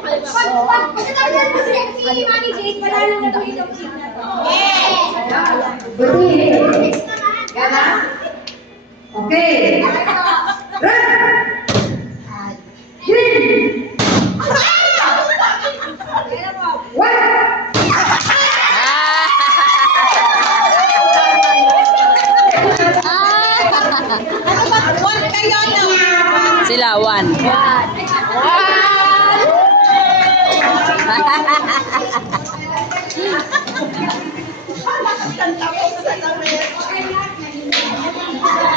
Si Mami Jade, panalo na po itong team na to. Buti. Gana? Okay. Run! Green! One! One kayo na. Sila, one.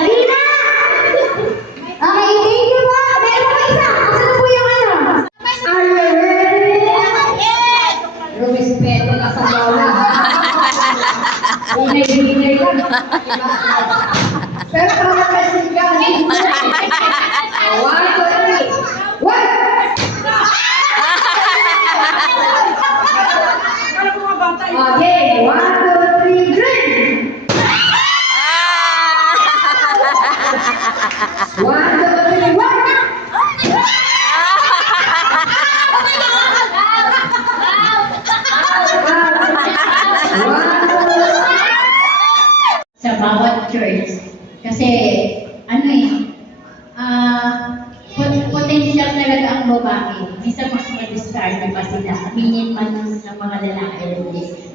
Lina! Okay, thank you po. Meron pa isa. Asan na po yung ano? Are you ready? Yes! Rumispeto na sa lola. Hinay-hinay lang. Pero para kasi ka. 1, 2, 3. One! Okay, 1, 2, 3, green! 1, 2, 3, one! Sa bawat church, kasi ano potential talaga ang babae. Minsan mas madiskarte pa sila. Aminin man ng mga lalaki.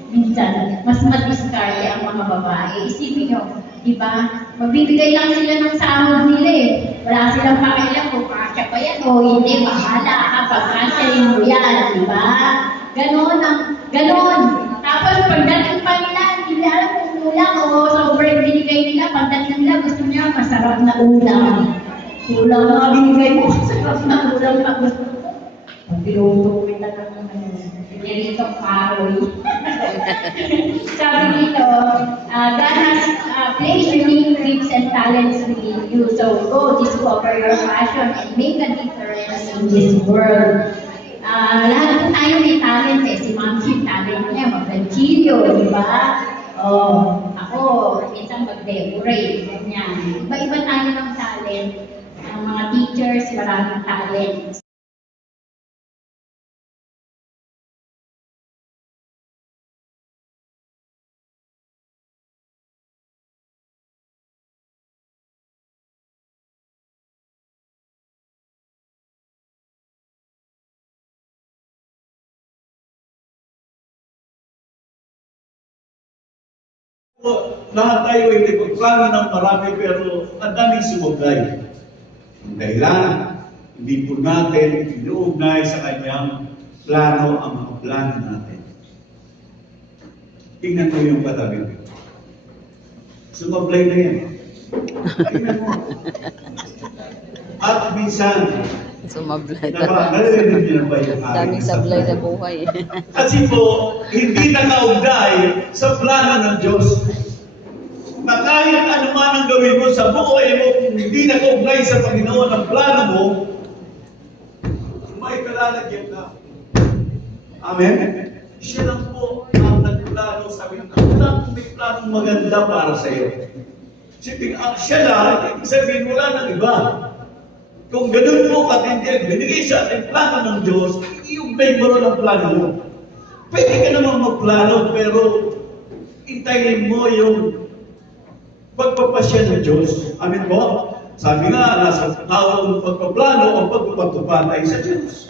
Minsan, mas madiskarte ang mga babae. Isipin nyo, di ba? Magbibigay lang sila ng sahod nila eh. Wala silang pakialam kung kasya pa yan o hindi. Bahala ka pag kasyahin mo yan, di ba? Ganon. Tapos pagdating pa nila, hindi alam kung ulam o sobrang binigay nila. Pagdating nila, gusto niya masarap na ulam. Ulam na binigay mo, masarap na ulam na gusto ko. Pag pinuto kita ng pinirito paroy. Sabi dito, God has placed unique gifts and talents within you. So go discover your passion and make a difference in this world. Lahat po tayo may talent eh. Si Mamsi, talent niya, mag-ranchillo, di ba? Ako, minsan mag-decorate, ganyan. Iba-iba tayo ng talent. Ang mga teachers, maraming talent. Lahat tayo ay nagplano ng marami pero ang daming sumublay. Ang dahilan, hindi po natin inuugnay sa kanyang plano ang mga plano natin. Tingnan mo yung katabi. Sumublay na yan. Tingnan mo. At minsan, Sumablay narinig niyo na ba yung daming sablay na buhay. Kasi po, hindi nakaugnay sa plano ng Diyos. Na kahit ano man ang gawin mo sa buhay mo, kung hindi nakaugnay sa Panginoon ang plano mo, may kalalagyan ka. Amen? Siya lang po ang nagplano sa amin. Ako lang may planong maganda para sa iyo. Siya lang, sabihin wala ng iba. Kung ganun po katindi, binigay sa ating plano ng Diyos, iugnay mo rin ang plano mo. Pwede ka naman magplano, pero intayin mo yung pagpapasya ng Diyos. Amen po? Sabi nga, nasa tao ng pagpaplano, ang pagpapatupad ay sa Diyos.